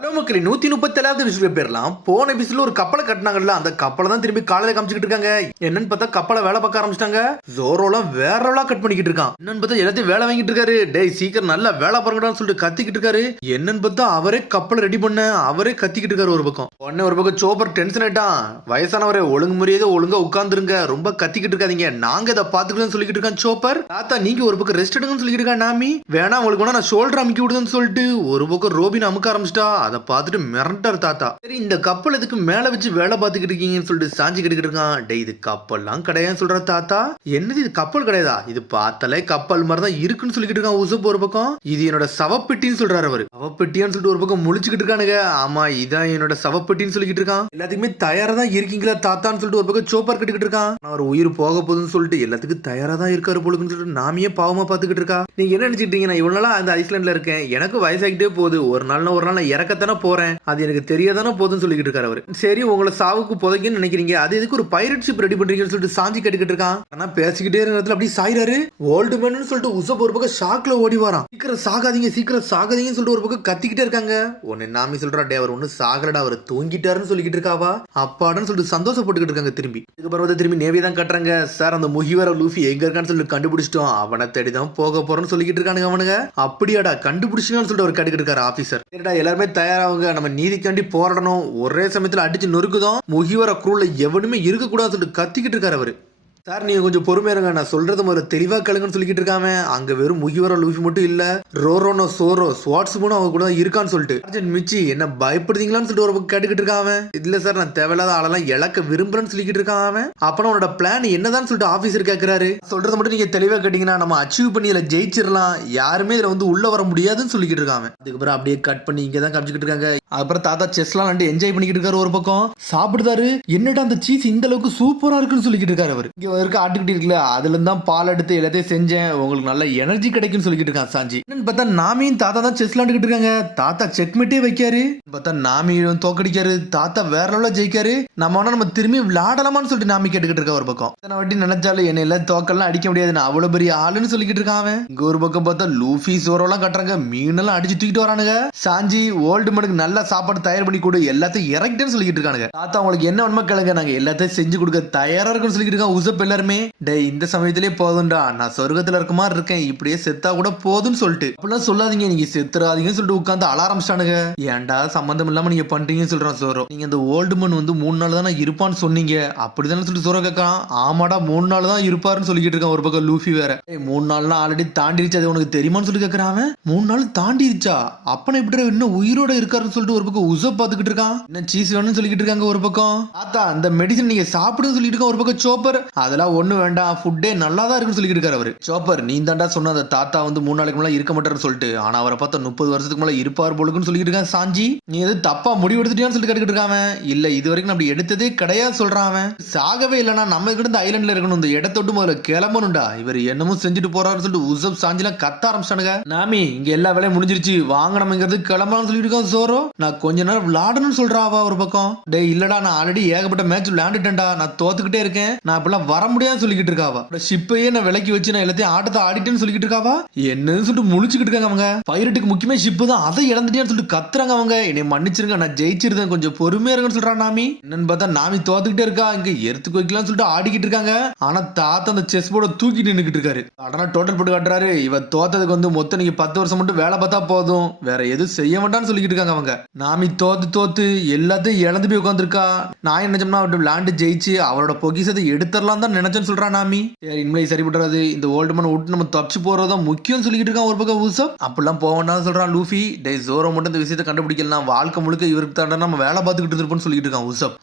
Hello மக்களே 137வது எபிசோட்ல பேர்லாம் போன எபிசோட்ல ஒரு கப்பலை கட்டினாங்கல்ல அந்த கப்பலை தான் திரும்பி காலையில காமிச்சிட்டு இருக்காங்க. என்னன்னு பார்த்தா கப்பலை வேலை பார்க்க ஆரம்பிச்சிட்டாங்க. ஜோரோலாம் வேறலாம் கட் பண்ணிக்கிட்டு இருக்கான். என்னன்னு பார்த்தா எல்லாத்தையும் வேலை வாங்கிட்டு இருக்காரு. டேய் சீக்கிரம் நல்லா வேலை பாருங்கடான்னு சொல்லிட்டு கத்திக்கிட்டு இருக்காரு. என்னன்னு பார்த்தா அவரே கப்பலை ரெடி பண்ண அவரே கத்திக்கிட்டு இருக்காரு. ஒரு பக்கம் உடனே ஒரு பக்கம் சோப்பர் டென்ஷன் ஆயிட்டான். வயசானவரே ஒழுங்கு முறையதே ஒழுங்கா உட்கார்ந்துருங்க, ரொம்ப கத்திக்கிட்டு இருக்காதீங்க, நாங்க இதை பாத்துக்கலாம்னு சொல்லிட்டு இருக்கான் சோப்பர். தாத்தா நீங்க ஒரு பக்கம் ரெஸ்ட் எடுங்கன்னு சொல்லிட்டு இருக்கான் நாமி. வேணா உங்களுக்கு வேணா நான் ஷோல்டர் அமுக்கி விடுதுன்னு சொல்லிட்டு ஒரு பக்கம் ரோபின் அமுக்க ஆரம்பிச்சிட்டா. அதை பார்த்துட்டு மிரண்டார் தாத்தா. சரி இந்த கப்பல் எதுக்கு மேல வச்சு வேலை பார்த்துக்கிட்டு இருக்கீங்கன்னு சொல்லிட்டு சாஞ்சி கிட்டு இருக்கான். டே இது கப்பல்லாம் கிடையாதுன்னு சொல்ற தாத்தா. என்னது இது கப்பல் கிடையாதா? இது பார்த்தாலே கப்பல் மாதிரி தான் இருக்குன்னு சொல்லிட்டு இருக்கான் உசுப். ஒரு பக்கம் இது என்னோட சவப்பெட்டின்னு சொல்றாரு அவரு. சவப்பெட்டியான்னு சொல்லிட்டு ஒரு பக்கம் முழிச்சுக்கிட்டு இருக்கானுங்க. ஆமா இதான் என்னோட சவப்பெட்டின்னு சொல்லிட்டு இருக்கான். எல்லாத்துக்குமே தயாரா தான் இருக்கீங்களா தாத்தான்னு சொல்லிட்டு ஒரு பக்கம் சோப்பர் கட்டிக்கிட்டு இருக்கான். அவர் உயிர் போக போகுதுன்னு சொல்லிட்டு எல்லாத்துக்கும் தயாரா தான் இருக்காரு போலுக்குன்னு சொல்லிட்டு நாமியே பாவமா பாத்துக்கிட்டு இருக்கா. நீங்க என்ன நினைச்சிட்டீங்க? நான் இவ்வளவு நாளா அந்த ஐஸ்லாண்ட்ல இருக்கேன், எனக்கு வயசாகிட்டே போகுது, ஒரு நாள் நான் இறக்கத்தானே போறேன், அது எனக்கு தெரியாதானே போதுன்னு சொல்லிட்டு இருக்காரு அவரு. சரி உங்களை சாவுக்கு புதைக்குன்னு நினைக்கிறீங்க, அது எதுக்கு ஒரு பைரட் ஷிப் ரெடி பண்றீங்கன்னு சொல்லிட்டு சாஞ்சி கட்டிக்கிட்டு இருக்கான். ஆனா பேசிக்கிட்டே இருக்கிறதுல அப்படியே சாயிறாரு. ஓல்டு மேன் சொல்லிட்டு உசப் ஒரு பக்கம் ஷாக்ல ஓடி வரான். சீக்கிரம் சாகாதீங்க சீக்கிரம் சாகாதீங்கன்னு சொல்லிட்டு ஒரு பக்கம் கத்திக்கிட்டே இருக்காங்க. ஒன்னு நாமி சொல்றா, டே அவர் ஒண்ணு சாகலடா, அவர் தூங்கிட்டாருன்னு சொல்லிட்டு இருக்காவா. அப்பாடான்னு சொல்லிட்டு சந்தோஷப்பட்டுக்கிட்டு இருக்காங்க. திரும்பி இதுக்கப்புறம் திரும்பி நேவி தான் கட்டுறாங்க. சார் அந்த முகிவர லூஃபி எங்க இருக்கான்னு சொல்லிட்டு கண்டுபிடிச்சிட்டோம், அவனை தேடிதான் போக போறோம்னு சொல்லிட்டு இருக்கானுங்க அவனுங்க. அப்படியாடா கண்டுபிடிச்சுன்னு சொல்லிட்டு அவர் கட்டிக்கிட்டு இருக்காரு ஆபீசர். சரிடா எல்லாருமே தயாராகுங்க, நம்ம நீதிக்காண்டி போராடணும். ஒரே சமயத்துல அடிச்சு நொறுக்குதோம், முகிவர குரூல எவனுமே இருக்க கூடாதுன்னு சொல்லிட்டு கத்திக்கிட்டு இருக்காரு அவரு. சார் நீங்க கொஞ்சம் பொறுமையா இருங்க, நான் சொல்றது முதல்ல தெளிவா கேளுங்கன்னு சொல்லிட்டு இருக்காம. அங்க வெறும் முகிவர லூஃபி மட்டும் இல்ல, ரோரோனோ சோரோ ஸ்வாட்ஸ் போனும் அவங்க கூட இருக்கான்னு சொல்லிட்டு மிச்சி என்ன பயப்படுதீங்களான்னு சொல்லிட்டு ஒரு பக்கம் கேட்டுக்கிட்டு இருக்காம. இல்ல சார் நான் தேவையில்லாத ஆளெல்லாம் இழக்க விரும்புறேன்னு சொல்லிட்டு இருக்காம. அப்பனா உன்னோட பிளான் என்னதான் சொல்லிட்டு ஆபீசர் கேட்கிறாரு. சொல்றத மட்டும் நீங்க தெளிவா கேட்டீங்கன்னா நம்ம அச்சீவ் பண்ணி இதுல ஜெயிச்சிடலாம், யாருமே இதுல வந்து உள்ள வர முடியாதுன்னு சொல்லிட்டு இருக்காங்க. அதுக்கப்புறம் அப்படியே கட் பண்ணி இங்கதான் காமிச்சிட்டு இருக்காங்க. அப்புறம் தாத்தா செஸ்லாம் வந்து என்ஜாய் பண்ணிக்கிட்டு இருக்காரு. ஒரு பக்கம் சாப்பிடுதாரு. என்னடா அந்த சீஸ் இந்த அளவுக்கு சூப்பரா இருக்குன்னு சொல்லிட்டு இருக்காரு அவர். இருக்க ஆட்டுக்கிட்டு இருக்குல்ல அதுல தான் பால் எடுத்து எல்லாத்தையும் செஞ்சேன், உங்களுக்கு நல்ல எனர்ஜி கிடைக்கும்னு சொல்லிட்டு இருக்கான் சாஞ்சி. என்னன்னு பார்த்தா நாமியும் தாத்தா தான் செஸ் விளையாண்டுக்கிட்டு இருக்காங்க. தாத்தா செக்மேட்டே வைக்காரு. பார்த்தா நாமியும் தோக்கடிக்காரு. தாத்தா வேற லெவல்ல ஜெயிக்காரு. நம்ம திரும்பி விளையாடலாமான்னு சொல்லிட்டு நாமி கேட்டுக்கிட்டு இருக்கா. ஒரு பக்கம் வாட்டி நினைச்சாலும் என்ன எல்லாம் தோக்கெல்லாம் அடிக்க முடியாது, நான் அவ்வளவு பெரிய ஆளுன்னு சொல்லிக்கிட்டு இருக்கான். இங்க ஒரு பக்கம் பார்த்தா லூஃபி சோரோலாம் கட்டுறாங்க, மீனெல்லாம் அடிச்சு தூக்கிட்டு வரானுங்க. சாஞ்சி ஓல்டு மனுக்கு நல்லா சாப்பாடு தயார் பண்ணி கொடு, எல்லாத்தையும் இறக்கிட்டேன்னு சொல்லிட்டு இருக்கானுங்க. தாத்தா உங்களுக்கு என்ன வேணுமா கேளுங்க, நாங்க எல்லாத்தையும் செஞ்சு கொடுக்க தயாரா இருக்குன்னு சொல்லிட்டு இருக்கான் உசப். எல்லாருமே டே இந்த சமயத்திலே போதும்டா, நான் சொர்க்கத்துல இருக்க மாதிரி இருக்கேன், இப்படியே செத்தா கூட போதும்னு சொல்லிட்டு அப்படிலாம் சொல்லாதீங்க, நீங்க செத்துறாதீங்கன்னு சொல்லிட்டு உட்காந்து அழ ஆரம்பிச்சிட்டானுங்க. ஏன்டா சம்பந்தம் இல்லாம நீங்க பண்றீங்கன்னு சொல்றான் சோரோ. நீங்க அந்த ஓல்டு மன் வந்து 3 நாள் தானே இருப்பான்னு சொன்னீங்க, அப்படிதானே சொல்லிட்டு சோரோ கேட்கறான். ஆமாடா 3 நாள் தான் இருப்பாருன்னு சொல்லிட்டு இருக்கான். ஒரு பக்கம் லூஃபி வேற 3 நாள்னா ஆல்ரெடி தாண்டிருச்சு, அது உனக்கு தெரியுமான்னு சொல்லி கேட்கறான். 3 நாள் தாண்டிருச்சா, அப்பன இப்படி இன்னும் உயிரோட இருக்காருன்னு சொல்லிட்டு ஒரு பக்கம் உசப் பாத்துக்கிட்டு இருக்கான். என்ன சீஸ் வேணும்னு சொல்லிட்டு இருக்காங்க. ஒரு பக்கம் தாத்தா அந்த மெடிசன் நீங்க சாப்பிடுன்னு சொல்லிட்டு இருக்கான். ஒரு பக்கம் சோப்பர் அதெல்லாம் ஒண்ணு வேண்டாம், ஃபுட்டே நல்லா தான் இருக்குன்னு சொல்லிட்டு இருக்காரு அவரு. சோப்பர் நீ தாண்டா சொன்ன அந்த தாத்தா வந்து 3 நாளைக்கு மேல இருக்க மாட்டாருன்னு சொல்லிட்டு, ஆனா அவரை பார்த்தா 30 வருஷத்துக்கு மேல இருப்பார் போலுக்குன்னு சொல்லிட்டு இருக்கான் சாஞ்சி. நீ எது தப்பா முடிவு எடுத்துட்டியான்னு சொல்லிட்டு கேட்டுக்கிட்டு இருக்காம. இல்ல இது வரைக்கும் அப்படி எடுத்ததே கிடையாது சொல்றான். சாகவே இல்லைன்னா நம்ம கிட்ட இந்த ஐலண்ட்ல இருக்கணும், இந்த இடத்தொட்டு முதல்ல கிளம்பணும்டா, இவர் என்னமோ செஞ்சுட்டு போறாருன்னு சொல்லிட்டு உசப் சாஞ்சிலாம் கத்த ஆரம்பிச்சானுங்க. நாமி இங்க எல்லா வேலையும் முடிஞ்சிருச்சு, வாங்க நம்மங்கிறது கிளம்பலாம்னு சொல்லிட்டு இருக்கோம். சோரோ நான் கொஞ்ச நேரம் விளையாடணும்னு சொல்றாவா. ஒரு பக்கம் டே இல்லடா நான் ஆல்ரெடி ஏகப்பட்ட மேட்ச் விளையாண்டுட்டேன்டா, நான் தோத்துக்கிட்டே இருக்கேன், நான் இப்பெல்லாம் வர முடியாதுன்னு சொல்லிக்கிட்டு இருக்காவா. ஷிப்பையே நான் விலைக்கு வச்சு நான் எல்லாத்தையும் ஆட்டத்தை ஆடிட்டேன்னு சொல்லிட்டு இருக்காவா. என்னன்னு சொல்லிட்டு முழிச்சுக்கிட்டு இருக்காங்க அவங்க. பைரட்டுக்கு முக்கியமே ஷிப்பு தான், அதை இழந்துட்டேன்னு சொல்லிட்டு கத்துறாங்க அவங்க. என்னை மன்னிச்சிருங்க நான் ஜெயிச்சிருந்தேன், கொஞ்சம் பொறுமையா இருக்குன்னு சொல்றான் நாமி. என்னன்னு பார்த்தா நாமி தோத்துக்கிட்டே இருக்கா. இங்க எடுத்து வைக்கலாம்னு சொல்லிட்டு ஆடிக்கிட்டு இருக்காங்க. ஆனா தாத்தா அந்த செஸ் போர்டை தூக்கிட்டு நின்னுக்கிட்டு இருக்காரு. ஆனா டோட்டல் போட்டு காட்டுறாரு, இவ தோத்ததுக்கு வந்து மொத்தம் நீங்க 10 வருஷம் மட்டும் வேலை பார்த்தா போதும், வேற எதுவும் செய்ய வேண்டாம்னு சொல்லிக்கிட்டு இருக்காங்க அவங்க. நாமி தோத்து எல்லாத்தையும் இழந்து போய் உட்காந்துருக்கா. நான் என்ன நினைச்சோம்னா அவர்கிட்ட விளையாண்டு ஜெயிச்சு அவரோட பொக்கிசத்தை எடுத்துடலாம் தான் நினைச்சேன்னு சொல்றான் நாமி. இனிமே சரிபட்டுறாது, இந்த ஓல்டு மன் விட்டு நம்ம தப்பிச்சு போறதுதான் முக்கியம் சொல்லிட்டு இருக்கான். ஒரு பக்கம் உசப் அப்படிலாம் போவேண்டாம் சொல்றான் லூஃபி. டே ஜோரோ மட்டும் இந்த விஷயத்தை கண்டுபிடிக்கலாம், வாழ்க்கை முழுக்க இவருக்கு தாண்டா நம்ம வேலை பார்த்துக்கிட்டு இருப்போம்னு சொல்லிட்டு இருக்கான் உசப்.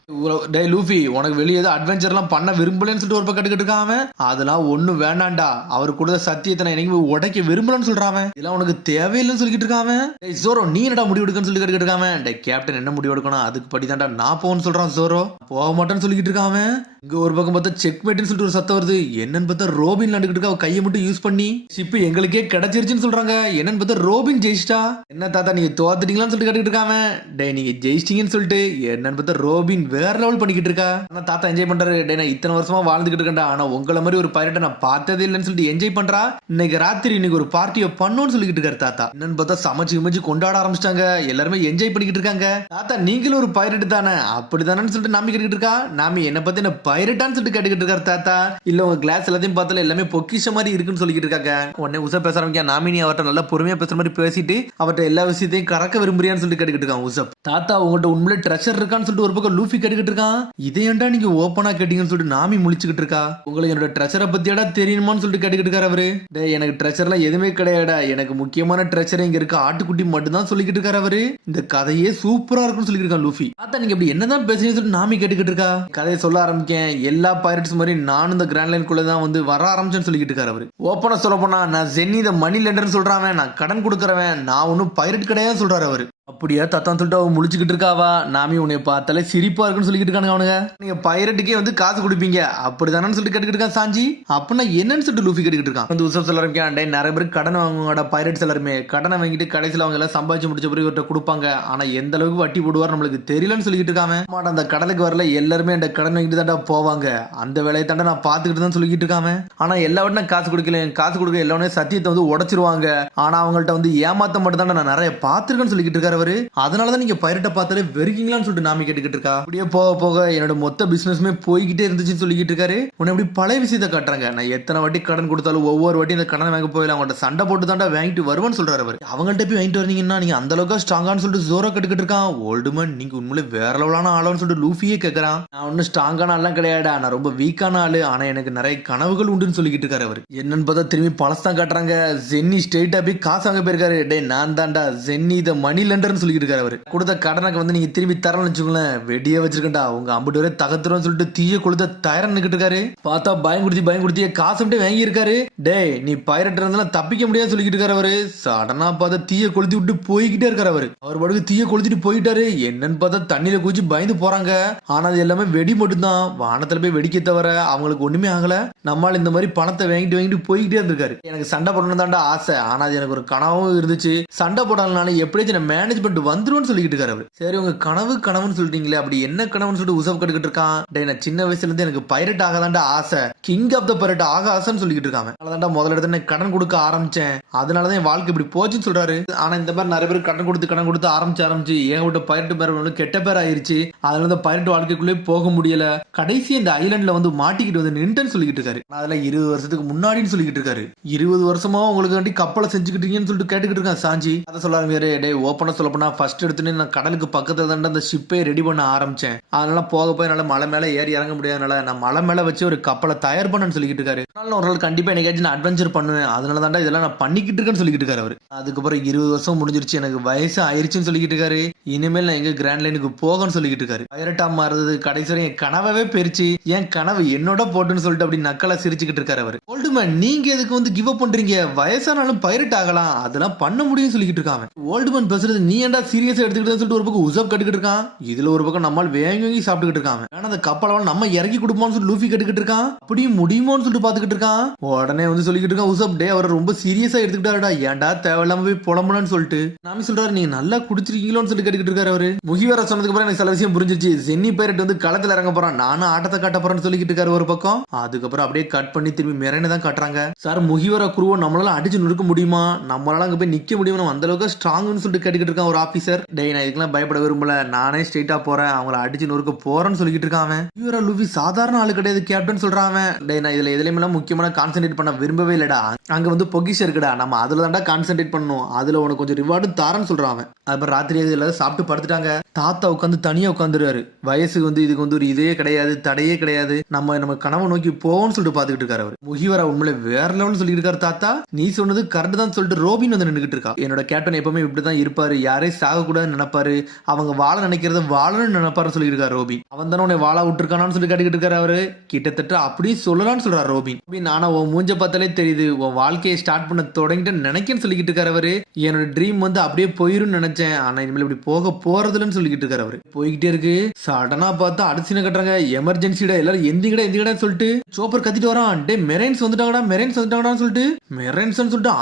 டே லூஃபி உனக்கு வெளியே ஏதோ அட்வென்ச்சர்லாம் பண்ண விரும்பலன்னு சொல்லிட்டு ஒரு பக்கம் கட்டுக்கிட்டு இருக்கான். அதெல்லாம் ஒண்ணும் வேண்டாண்டா, அவர் கூட சத்தியத்தை நான் எனக்கு உடைக்க விரும்பலன்னு சொல்றான். இதெல்லாம் உனக்கு தேவையில்லைன்னு சொல்லிட்டு இருக்கான். டே ஜோரோ நீ என்னடா முடிவு எடுக்கன்னு சொல்லி கட்டுக்கிட்டு இருக்கான். டே கேப்டன் என்ன முடிவு எடுக்கணும் அதுக்கு படி தாண்டா நான் போன்னு சொல்றான். ஜோரோ போக மாட்டேன்னு சொல்லிட்டு இருக்கான். இங்க ஒரு பக்கம் பார்த்தா செக்மேட் போயிட்டுன்னு சொல்லிட்டு ஒரு சத்தம் வருது. என்னன்னு பார்த்தா ரோபின் விளையாண்டுக்கிட்டு இருக்கா. அவ கையை மட்டும் யூஸ் பண்ணி ஷிப் எங்களுக்கே கிடைச்சிருச்சுன்னு சொல்றாங்க. என்னன்னு பார்த்தா ரோபின் ஜெயிச்சிட்டா. என்ன தாத்தா நீங்க தோத்துட்டீங்களான்னு சொல்லிட்டு கேட்டுக்கிட்டு இருக்காம. டே நீங்க ஜெயிச்சிட்டீங்கன்னு சொல்லிட்டு என்னன்னு பார்த்தா ரோபின் வேற லெவல் பண்ணிக்கிட்டு இருக்கா. ஆனா தாத்தா என்ஜாய் பண்றாரு. டே நான் இத்தனை வருஷமா வாழ்ந்துகிட்டு இருக்கேன்டா, ஆனா உங்களை மாதிரி ஒரு பைரட்டை நான் பார்த்ததே இல்லைன்னு சொல்லிட்டு என்ஜாய் பண்றா. இன்னைக்கு ராத்திரி இன்னைக்கு ஒரு பார்ட்டியை பண்ணுன்னு சொல்லிட்டு இருக்காரு தாத்தா. என்னன்னு பார்த்தா சமைச்சு இமைச்சு கொண்டாட ஆரம்பிச்சிட்டாங்க. எல்லாருமே என்ஜாய் பண்ணிக்கிட்டு இருக்காங்க. தாத்தா நீங்களும் ஒரு பைரட் தானே அப்படிதானு சொல்லிட்டு நாமி கேட்டுக்கிட்டு இருக்கா. நாமி என்ன பத்தி என்ன பைரட்டான்னு சொல்லிட்டு கேட்டுக்கிட்டு இருக்காரு தாத்தா. இல்ல உங்க கிளாஸ் எல்லாத்தையும் பார்த்தால எல்லாமே பொக்கிஷ மாதிரி இருக்குன்னு சொல்லிக்கிட்டு இருக்காங்க. உடனே உசப் பேச ஆரம்பிக்க. நாமினி அவர்கிட்ட நல்லா பொறுமையா பேசுற மாதிரி பேசிட்டு அவர்கிட்ட எல்லா விஷயத்தையும் கறக்க விரும்புறியான்னு சொல்லிட்டு கேட்டுக்கிட்டு இருக்கான் உசப். தாத்தா உங்கள்கிட்ட உண்மையிலே ட்ரெஷர் இருக்கான்னு சொல்லிட்டு ஒரு பக்கம் லூஃபி கேட்டுக்கிட்டு இருக்கான். இதே ஏன்டா நீங்க ஓப்பனா கேட்டீங்கன்னு சொல்லிட்டு நாமி முழிச்சுக்கிட்டு இருக்கா. உங்களுக்கு என்னோட ட்ரெஷரை பத்தியாடா தெரியுமான்னு சொல்லிட்டு கேட்டுக்கிட்டு இருக்காரு அவரு. எனக்கு ட்ரெஷர்லாம் எதுவுமே கிடையாடா, எனக்கு முக்கியமான ட்ரெஷர் இங்க இருக்க ஆட்டுக்குட்டி மட்டும் தான் சொல்லிக்கிட்டு இருக்காரு அவரு. இந்த கதையே சூப்பரா இருக்கும்னு சொல்லிட்டு இருக்கான் லூஃபி. தாத்தா நீங்க இப்படி என்னதான் பேசுறீங்கன்னு சொல்லிட்டு நாமி கேட்டுக்கிட்டு இருக்கா. கதையை சொல்ல ஆரம்பிக்கேன். எல்லா பைரட்ஸ் மாதிரி நானும் இந்த கிராண்ட் லைன் குள்ள தான் வந்து வர ஆரம்பிச்சேன்னு சொல்லிக்கிட்டு இருக்காரு அவரு. ஓப்பனா சொல்ல போனா நான் ஜென்னி த மணி லெண்டர்னு சொல்றான். நான் கடன் கொடுக்கறவன், நான் ஒன்னும் பைரட் கிடையாது சொல்றாரு அவரு. அப்படியா தத்தான் சொல்லிட்டு அவன் முழிச்சுக்கிட்டு இருக்காவா. நாமி உன்னை பார்த்தாலே சிரிப்பா இருக்குன்னு சொல்லிக்கிட்டு இருக்கானுங்க அவனுங்க. நீங்க பைரட்டுக்கே வந்து காசு கொடுப்பீங்க அப்படிதானு சொல்லிட்டு கேட்டுக்கிட்டு இருக்கான் சாஞ்சி. அப்படின்னா என்னன்னு சொல்லிட்டு லூஃபி கேட்டுக்கிட்டு இருக்கான். வந்து உசப் சொல்ல ஆரம்பிக்கான். நிறைய பேர் கடன் வாங்குவாங்கடா பைரட்ஸ் எல்லாருமே. கடனை வாங்கிட்டு கடைசியில் அவங்க எல்லாம் சம்பாதிச்சு முடிச்ச பிறகு இவர்கிட்ட கொடுப்பாங்க. ஆனா எந்த அளவுக்கு வட்டி போடுவார் நம்மளுக்கு தெரியலன்னு சொல்லிக்கிட்டு இருக்காம. அந்த கடலுக்கு வரல எல்லாருமே அந்த கடன் வாங்கிட்டு தாண்டா போவாங்க. அந்த வேலையை தாண்டா நான் பாத்துக்கிட்டு தான் சொல்லிக்கிட்டு இருக்காம. ஆனா எல்லா வட்டும் காசு கொடுக்கல, காசு கொடுக்க எல்லாமே சத்தியத்தை வந்து உடைச்சிருவாங்க. ஆனா அவங்கள்ட்ட வந்து ஏமாத்த மட்டும் தான் நான் நிறைய பாத்துருக்கேன்னு சொல்லிக்கிட்டு இருக்காரு அவரு. அதனாலதான் நீங்க பைரட்டை பார்த்தாலே வெறுக்கீங்களான்னு சொல்லிட்டு நாமி கேட்டுக்கிட்டு இருக்கா. அப்படியே போக போக என்னோட மொத்த பிசினஸ்மே போய்கிட்டே இருந்துச்சுன்னு சொல்லிக்கிட்டு இருக்காரு. உன்னை எப்படி பழைய விஷயத்தை காட்டுறாங்க. நான் எத்தனை வாட்டி கடன் கொடுத்தாலும் ஒவ்வொரு வாட்டி இந்த கடன் வாங்க போயில அவங்கள்ட்ட சண்டை போட்டு தாண்டா வாங்கிட்டு வருவேன்னு சொல்றாரு அவர். அவங்கள்ட்ட போய் வாங்கிட்டு வரீங்கன்னா நீங்க அந்த அளவுக்கு ஸ்ட்ராங்கான்னு சொல்லிட்டு ஜோரா கேட்டுக்கிட்டு இருக்கான். ஓல்டுமேன் நீங்க உண்மையிலே வேற லெவலான ஆளுன்னு சொல்லிட்டு லூஃபியே கேட்கறான். நான் ஒன்னும் ஸ்ட்ராங்கான ஆள்லாம் கிடையாடா, நான் ரொம்ப வீக்கான ஆளு, ஆனா எனக்கு நிறைய கனவுகள் உண்டுன்னு சொல்லிக்கிட்டு இருக்காரு அவர். என்னன்னு பார்த்தா திரும்பி பழசதான் காட்டுறாங்க. ஜென்னி ஸ்ட்ரெயிட்டா போய் காசு வாங்க போயிருக்காரு. டே நான் தாண்டா ஜென்னி த மணி லெண்டர்னு சொல்லிக்கிட்டு இருக்காரு அவர். கொடுத்த கடனுக்கு வந்து நீங்க திரும்பி தரணும்னு வச்சுக்கோங்களேன், வெடியே வச்சிருக்கா உங்க அம்பட்டு வரை தகத்துறோம்னு சொல்லிட்டு தீய கொளுத்த தயாரா நிக்கிட்டு இருக்காரு. பார்த்தா பயம் கொடுத்தி காசு மட்டும் வாங்கி இருக்காரு. டே நீ பைரட் இருந்தாலும் தப்பிக்க முடியாது சொல்லிக்கிட்டு இருக்காரு அவரு. சடனா பார்த்தா தீய கொளுத்தி விட்டு போய்கிட்டே இருக்காரு அவரு. அவர் பாட்டுக்கு தீய கொளுத்திட்டு போயிட்டாரு. என்னன்னு பார்த்தா தண்ணியில குதிச்சு பயந்து போறாங்க. ஆனா அது எல்லாமே வெடி மட்டும் தான். வானத்துல போய் வெடிக்க தவிர அவங்களுக்கு ஒண்ணுமே ஆகல. நம்மால் இந்த மாதிரி பணத்தை வாங்கிட்டு போய்கிட்டே இருந்திருக்காரு. எனக்கு சண்டை போடணும் தாண்டா ஆசை, ஆனா அது எனக்கு ஒரு கனவும் இருந்துச்சு. சண்டை போடலனால எப்படியாச்சும் மேனேஜ் பண்ணிட்டு வந்துருன்னு சொல்லிக்கிட்டு இருக்காரு அவரு. சரி உங்க கனவுன்னு சொல்லிட்டீங்களே, அப்படி என்ன கனவுன்னு சொல்லிட்டு உசப் கட்டுக்கிட்டு இருக்கான். டே நான் சின்ன வயசுல இருந்து எனக்கு பைரட் ஆகதாண்டா ஆசை, கிங் ஆஃப் த பைரட் ஆக ஆசைன்னு சொல்லிக்கிட்டு இருக்காங்க. அதனாலதான் முதல்ல இடத்துல கடன் கொடுக்க ஆரம்பிச்சேன், அதனாலதான் என் வாழ்க்கை இப்படி போச்சுன்னு சொல்றாரு. ஆனா இந்த மாதிரி நிறைய பேர் கடன் கொடுத்து ஆரம்பிச்சு ஏன் விட்ட பைரட் பேர் கெட்ட பேர் ஆயிருச்சு. அதனால இந்த பைரட் வாழ்க்கைக்குள்ளே போக முடியல. கடைசி இந்த ஐலாண்ட்ல வந்து மாட்டிக்கிட்டு வந்து நின்றுன்னு சொல்லிக்கிட்டு இருக்காரு. அதுல 20 வருஷத்துக்கு முன்னாடின்னு சொல்லிக்கிட்டு இருக்காரு. 20 வருஷமா உங்களுக்கு வேண்டி கப்பலை செஞ்சுக்கிட்டீங்கன்னு சொல்லிட்டு கேட்டுக்கிட்டு இருக்கான் சாஞ்சி. அதை சொல்லாரு. டே ஓப்பனா சொல்ல போனா ஃபர்ஸ்ட் எடுத்துன்னு நான் கடலுக்கு பக்கத்துல தான் அந்த ஷிப்பை ரெடி பண்ண ஆரம்பிச்சேன். அதனால போக போய் என்னால மலை மேல ஏறி இறங்க முடியாதனால நான் மலை மேல வச்சு ஒரு கப்பலை தயார் பண்ணு சொல்லிக்கிட்டு இருக்காரு. அதனால ஒரு நாள் கண்டிப்பா எனக்கு நான் அட்வென்ச்சர் பண்ணுவேன், அதனால தாண்டா இதெல்லாம் நான் பண்ணிக்கிட்டு இருக்கேன்னு சொல்லிக்கிட்டு இருக்காரு அவரு. அதுக்கப்புறம் 20 வருஷம் முடிஞ்சிருச்சு, எனக்கு வயசு ஆயிருச்சுன்னு சொல்லிக்கிட்டு இருக்காரு. இனிமேல் நான் எங்க கிராண்ட் லைனுக்கு போகன்னு சொல்லிக்கிட்டு இருக்காரு. பைரட்டா மாறுறது கடைசி வரை என் கனவே பெருச்சு, என் கனவு என்னோட போட்டுன்னு சொல்லிட்டு அப்படி நக்கலா சிரிச்சுக்கிட்டு இருக்காரு அவரு. ஓல்டுமேன் நீங்க எதுக்கு வந்து கிவ் அப் பண்றீங்க, வயசானாலும் பைரட் ஆகலாம், அதெல்லாம் பண்ண முடியும்னு சொல்லிக்கிட்டு இருக்காங்க. ஓல்டுமேன் பேசுறது நீ ஏன்டா சீரியஸா எடுத்துக்கிட்டு சொல்லிட்டு ஒரு பக்கம் உசப் கட்டுக்கிட்டு இருக்கான். இதுல ஒரு பக்கம் நம்மால் வாங்கி சாப்பிட்டுக்கிட்டு இருக்காங்க. ஆனா அந்த கப்பலை நம்ம இறக்கி கொடுப்போம்னு சொல்லி லூஃபி கட்டுக்கிட்டு இருக்கான். அப்படியும் முடியுமோன்னு சொல்லிட்டு பாத்துக்கிட்டு இருக்கான். உடனே வந்து சொல்லிக்கிட்டு இருக்கான் உசப், டே அவர் ரொம்ப சீரியஸா எடுத்துக்கிட்டாருடா, ஏன்டா தேவையில்லாம போய் புலம்புன்னு சொல்லிட்டு. நாம சொல்றாரு நீங்க நல்லா குடிச்சிருக்கீங்களோன்னு சொல்லி கேட்டுக்கிட்டு இருக்காரு அவரு. முகிவர சொன்னதுக்கு அப்புறம் எனக்கு சில விஷயம் புரிஞ்சிச்சு. ஜென்னி பைரட் வந்து களத்துல இறங்க போறான், நானும் ஆட்டத்தை காட்ட போறேன்னு சொல்லிக்கிட்டு இருக்காரு ஒரு பக்கம். அதுக்கப்புறம் அப்படியே கட் பண்ணி திரும்பி மிரனை தான் காட்டுறாங்க. சார் முகிவர குருவை நம்மளால அடிச்சு நொறுக்க முடியுமா, நம்மளால அங்க போய் நிக்க முடியுமா, அந்த அளவுக்கு ஸ்ட்ராங்னு சொல்லிட்டு கேட்டுக்கிட்டு இருக்கான் ஒரு ஆபீசர். டே நான் இதுக்கெல்லாம் பயப்பட விரும்பல, நானே ஸ்ட்ரெயிட்டா போறேன், அவங்கள அடிச்சு நொறுக்க போறேன்னு சொல்லிக்கிட்டு இருக்கான். இவர லூஃபி சாதாரண ஆளு கிடையாது கேப்டன் சொல்றான். டே நான் இதுல எதுலயுமே முக்கியமான கான்சென்ட்ரேட் பண்ண விரும்பவே இல்லடா, அங்க வந்து பொக்கிஷம் இருக்குடா, நம்ம அதுல தான்டா கான்சென்ட்ரேட் பண்ணணும், அதுல உனக்கு கொஞ்சம் ரிவார்டும் தாரன்னு சொல்றான். அப்புறம் ராத்திரி எல்லாரும் சாப்பிட்டு படுத்துட்டாங்க. தாத்தா உட்காந்து தனியா உட்காந்துருவாரு. வயசுக்கு வந்து இதுக்கு வந்து ஒரு இதே கிடையாது, தடையே கிடையாது, நம்ம கனவை நோக்கி போவோம்னு சொல்லிட்டு பாத்துக்கிட்டு இருக்காரு அவர். முகிவரா உண்மையில வேற லெவல் சொல்லிட்டு இருக்காரு. தாத்தா நீ சொன்னது கரெக்ட் தான் சொல்லிட்டு ரோபின் வந்து நின்றுகிட்டு இருக்கா. என்னோட கேப்டன் எப்பவுமே இப்படிதான் இருப்பாரு, யாரையும் சாக கூடாதுன்னு நினைப்பாரு, அவங்க வாழ நினைக்கிறத வாழணும்னு நினைப்பாரு சொல்லிட்டு இருக்காரு ரோபின். அவன் தானே உன்னை வாழ விட்டுருக்கானு சொல்லி கேட்டுக்கிட்டு இருக்காரு அவரு. கிட்டத்தட்ட அப்படி சொல்லலாம்னு சொல்றாரு ரோபின். ஆனா உன் மூஞ்ச பார்த்தாலே தெரியுது உன் வாழ்க்கையை ஸ்டார்ட் பண்ண தொடங்கிட்டு நினைக்கன்னு சொல்லிக்கிட்டு இருக்காரு அவரு. என்னோட ட்ரீம் வந்து அப்படியே போயிரும் நினைச்சேன், ஆனா இனிமேல் இப்படி போக போறதுலன்னு சொல்லிக்கிட்டு இருக்காரு அவரு. போய்கிட்டே இருக்கு. சடனா பார்த்தா அடுத்த கட்டுறாங்க. எமர்ஜென்சிடா எல்லாரும் எந்திங்கடா சொல்லிட்டு சோப்பர் கத்திட்டு வரான். டே மெரைன்ஸ் வந்துட்டாங்கடான்னு சொல்லிட்டு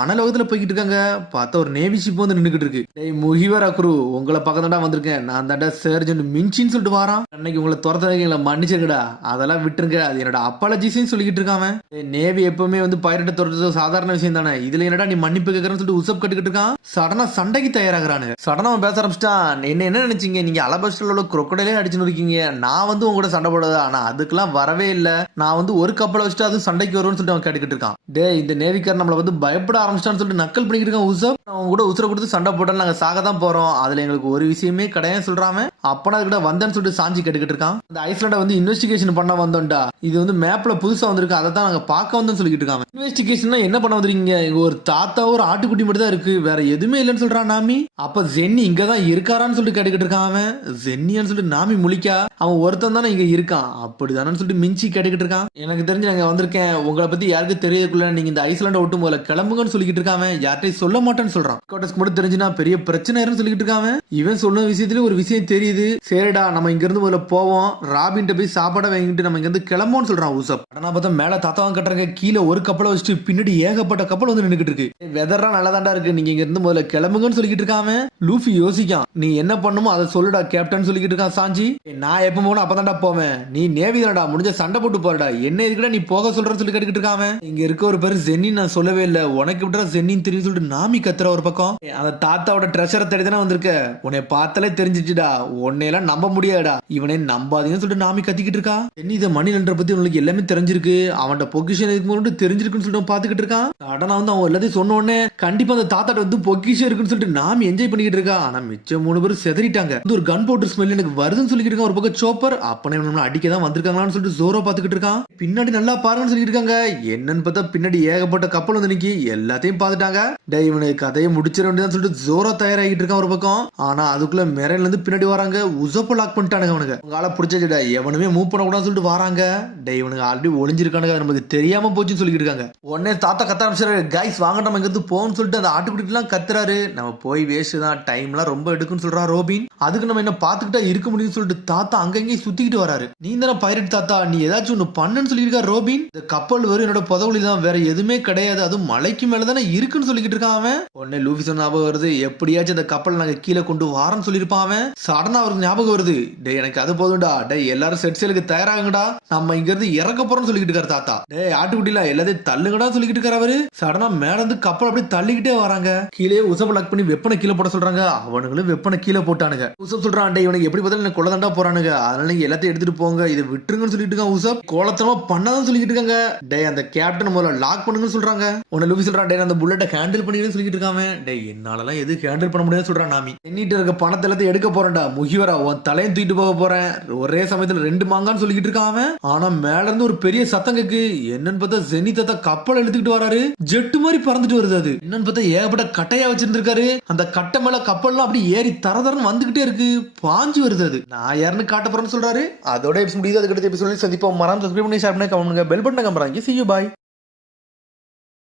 அனலோகத்துல போய்கிட்டு இருக்காங்க. பார்த்தா ஒரு நேவி ஷிப் வந்து நின்னுகிட்டு இருக்கு. டேய் முகிவர் அக்ரு, உங்களை பக்கம் தாண்டா வந்திருக்கேன். நான் தாண்டா சர்ஜன் மின்ச்சின்னு சொல்லிட்டு வாரான். அன்னைக்கு உங்களை துரத்தவங்களை மன்னிச்சிருக்கடா, அதெல்லாம் விட்டுருங்க, அது என்னோட அப்பாலஜிஸ்ன்னு சொல்லிக்கிட்டு இருக்காம. நேவி எப்பவுமே வந்து பைரட்டை துரத்துறது சாதாரண விஷயம் தானே, இதுல என்னடா நீ மன்னிப்பு கேட்கறன்னு சொல்லிட்டு உசப் கட்டுக்கிட்டு இருக்கான். சடனா சண்டைக்கு தயாராகிறானு. சடனா அவன் பேச ஆரம்பிச்சிட்டான். என்ன நினைச்சீங்க, நீங்க அலபஸ்டர்ல குரோக்கடையிலே அடிச்சுன்னு இருக்கீங்க, நான் வந்து உங்க கூட சண்டை போடாத, ஆனா அதுக்கெல்லாம் வரவே இல்ல, நான் வந்து ஒரு கப்பலை வச்சுட்டு அது சண்டைக்கு வரும்னு சொல்லிட்டு அவன் கேட்டுக்கிட்டு இருக்கான். டே இந்த நேவிக்கார் நம்மள வந்து பயப்பட ஆரம்பிச்சிட்டான்னு சொல்லிட்டு நக்கல் பண்ணிக்கிட்டு இருக்கான் உசப். அவங்க கூட உசுர கொடுத்து சண்டை போட்டாலும் நாங்க சாக தான் போறோம், அதுல எங்களுக்கு ஒரு விஷயமே கிடையாது சொல்றாம. அப்பனா அதுக்கிட்ட வந்தேன்னு சொல்லிட்டு சாஞ்சி கேட்டுக்கிட்டு இருக்கான். அந்த ஐஸ்லாண்ட வந்து இன்வெஸ்டிகேஷன் பண்ண வந்தோம்டா, இது வந்து மேப்ல புதுசா வந்திருக்கு, அதை தான் நாங்க பார்க்க வந்தோம்னு சொல்லிட்டு இருக்காங்க. இன்வெஸ்டிகேஷன் என்ன பண்ண வந்திருக்கீங்க, இங்க ஒரு தாத்தா ஒரு ஆட்டுக்குட்டி மட்டும் தான் இருக்கு, வேற எதுவுமே இல்லைன்னு சொல்றான் நாமி. அப்ப ஜென்னி இங்கதான் இருக்காரான்னு சொல்லிட்டு கேட்டுக்கிட்டு இருக்கான் அவன். ஜென்னியான்னு சொல்லிட்டு நாமி முழிக்கா, அவன் ஒருத்தன் தானே இங்க இருக்கான் அப்படிதானு சொல்லிட்டு மிஞ்சி கேட்டுக்கிட்டு இருக்கான். எனக்கு தெரிஞ்சு நாங்க வந்திருக்கேன், உங்களை பத்தி யாருக்கு தெரியக்குள்ள நீங்க இந்த ஐஸ்லாண்ட விட்டு முதல்ல கிளம்புங்கன்னு சொல்லிக்கிட்டு இருக்காம. யார்ட்டையும் சொல்ல மாட்டேன்னு சொல்றான். மட்டும் தெரிஞ்சுனா பெரிய பிரச்சனை சொல்லிக்கிட்டு இருக்காம. இவன் சொன்ன விஷயத்துல ஒரு விஷயம் தெரியுது. சரிடா நம்ம இங்க இருந்து முதல்ல போவோம், ராபின்ட்ட போய் சாப்பாடை வாங்கிட்டு நம்ம இங்க இருந்து கிளம்போன்னு சொல்றான் உசப். ஆனா பார்த்தா மேல தாத்தாவும் கட்டுறாங்க, கீழே ஒரு கப்பலை வச்சுட்டு பின்னாடி ஏகப்பட்ட கப்பல் வந்து நின்னுக்கிட்டு இருக்கு. வெதர்லாம் நல்லா தாண்டா இருக்கு, நீங்க இங்க இருந்து முதல்ல கிளம்புங்கன்னு சொல்லிக்கிட்டு இருக்காம. லூஃபி யோசிக்கான், நீ என்ன பண்ணுமோ அதை சொல்லுடா கேப்டன் சொல்லிக்கிட்டு இருக்கான் சாஞ்சி. நான் எப்ப போகணும் அப்பதான்டா போவேன், நீ நேவி தானடா, முடிஞ்ச சண்டை போட்டு போறடா, என்ன இதுக்கிட்ட நீ போக சொல்றன்னு சொல்லி கேட்டுக்கிட்டு இருக்காம. இங்க இருக்க ஒரு பேரு ஜென்னி நான் சொல்லவே இல்லை, உனக்கு விட்டுற ஜென்னின்னு தெரியும் சொல்லிட்டு நாமி கத்துற ஒரு பக்கம். அந்த தாத்தாவோட ட்ரெஷரை தேடி தானே வந்திருக்க, உன்னை பார்த்தாலே தெரிஞ்சிச்சுடா, உன்னையெல்லாம் நம்ப முடியாடா, இவனை நம்பாதீங்கன்னு சொல்லிட்டு நாமி கத்திக்கிட்டு இருக்கா. என்ன இதை மணிலன்ற பத்தி உங்களுக்கு எல்லாமே தெரிஞ்சிருக்கு, அவன்கிட்ட பொக்கிஷன் இதுக்கு முன்னாடி தெரிஞ்சிருக்குன்னு சொல்லிட்டு பாத்துக்கிட்டு இருக்கான். சடனா வந்து அவன் எல்லாத்தையும் சொன்ன உடனே கண்டிப்பா அந்த தாத்தாட்ட வந்து பொக்கிஷன் இருக்குன்னு சொல்லிட்டு நாமி என்ஜாய் பண்ணிக்கிட்டு இருக்கா. ஆனா மிச்சம் 3 பேரும் செதறிட்டாங்க. ஒரு கன் பவுடர் ஸ்மெல் எனக்கு வருதுன்னு சொல்லிட்டு இருக்கான் ஒரு பக்கம் சோப்பர். அப்பனே நம்மள அடிக்க தான் வந்திருக்காங்களான்னு சொல்லிட்டு ஜோரோ பாத்துக்கிட்டு இருக்கான். பின்னாடி நல்லா பாருங்கன்னு சொல்லிட்டு இருக்காங்க. என்னன்னு பார்த்தா பின்னாடி ஏகப்பட்ட கப்பல் வந்து நிக்கி எல்லாத்தையும் பாத்துட்டாங்க. டே இவனுக்கு கதையை முடிச்சிட வேண்டியதான் சொல்லிட்டு ஜோரோ தயாராகிட்டு இருக்கான் ஒரு பக்கம். ஆனா அதுக்குள்ள மெரைன்ல இருந்து பின்னாடி வராங்க, உசப்ப லாக் பண்ணிட்டானுங்க அவனுக்கு. உங்களால பிடிச்சா எவனுமே மூவ் பண்ண கூடாதுன்னு சொல்லிட்டு வராங்க. டே இவனுக்கு ஆல்ரெடி ஒளிஞ்சிருக்கானுங்க, நமக்கு தெரியாம போச்சுன்னு சொல்லிட்டு இருக்காங்க. உடனே தாத்தா கத்த ஆரம்பிச்சாரு, கைஸ் வாங்க நம்ம இங்க இருந்து போன்னு சொல்லிட்டு அந்த ஆட்டுக்குட்டி எல்லாம் கத்துறாரு. நம்ம போய் வேஸ்ட் தான், டைம் எல்லாம் ரொம்ப எடுக்குன்னு சொல்றான் ரோபின். அதுக்கு நம்ம என்ன பாத்துக்கிட்டா இருக்க முடியும்னு சொல்லிட்டு தாத்தா அங்கங்கே சுத்திக்கிட்டு வராரு. நீ தானே பைரட் தாத்தா, நீ ஏதாச்சும் ஒண்ணு பண்ணுன்னு சொல்லியிருக்கா ரோபின். இந்த கப்பல் வரும் என்னோட புதவுளி தான், வேற எதுவுமே கிடையாது, அதுவும் மலைக்கு மேலதானே இருக்குன்னு சொல்லிக்கிட்டு இருக்கான் அவன். உடனே லூஃபி சொன்ன ஞாபகம் வருது, எப்படியாச்சும் அந்த கப்பல் நாங்க கீழே கொண்டு வாரன்னு சொல்லியிருப்பான் அவன். சடனா அவருக்கு ஞாபகம் வருது, டே எனக்கு அது போதும்டா, டே எல்லாரும் செட் சேலுக்கு தயாராகுங்கடா, நம்ம இங்க இருந்து இறக்க போறோம்னு சொல்லிக்கிட்டு இருக்காரு தாத்தா. டே ஆட்டுக்குட்டில எல்லாத்தையும் தள்ளுங்கடா சொல்லிக்கிட்டு இருக்காரு அவரு. சடனா மேல இருந்து கப்பல் அப்படியே தள்ளிக்கிட்டே வராங்க. கீழே உசப் லாக் பண்ணி வெப்பனை கீழே போட சொல்றாங்க. அவனுங்களும் வெப்பனை கீழே போட்டானுங்க. உசப் சொல்றான், டே இவனுக்கு எப்படி பார்த்தாலும் எனக்கு கொள்ளதாண்டா போறானுங்க, அதனால நீங்க எல்லாத்தையும் எடுத்துட்டு போங்க, இதை விட்டுருங்கன்னு சொல்லிட்டு இருக்கான் உசப். கோலத்தனமா பண்ணாதான் சொல்லிக்கிட்டு இருக்காங்க. டே அந்த கேப்டன் முதல்ல லாக் பண்ணுங்கன்னு சொல்றாங்க. உன்னை லூபி சொல்றான், டே அந்த புல்லட்டை ஹேண்டில் பண்ணிடுன்னு சொல்லிட்டு இருக்காங்க. டே என்னாலலாம் எது ஹேண்டில் பண்ண முடியாதுன்னு சொல்றான் நாமி. எண்ணிட்டு இருக்க பணத்தை எல்லாத்தையும் எடுக்க போறேன்டா முகிவரா, உன் தலையும் தூக்கிட்டு போக போறேன், ஒரே சமயத்துல 2 மாங்கான்னு சொல்லிக்கிட்டு இருக்கான். ஆனா மேல இருந்து ஒரு பெரிய சத்தம் கேக்கு. என்னன்னு பார்த்தா ஜெனி தாத்தா கப்பல் எடுத்துக்கிட்டு வராரு, ஜெட்டு மாதிரி பறந்துட்டு வருது. அது என்னன்னு பார்த்தா ஏகப்பட்ட கட்டையா வச்சிருந்திருக்காரு. அந்த கட்டை மேல கப்பல்லாம் அப்படி ஏறி தரதரன்னு வந்துகிட்டே இருக்கு, பாஞ்சு வருது. அது நான் யாருன்னு காட்ட போறேன்னு சொல்றாரு. அதோட எபிசோட் முடியுது. அதுக்கடுத்த எபிசோட்ல சந்திப்போம். மறக்காம சப்ஸ்கிரைப் பண்ணி ஷேர் பண்ணி கமெண்ட் பண்ணுங்க, பெல் பட்டனை கம்பறாங்க. See you, bye.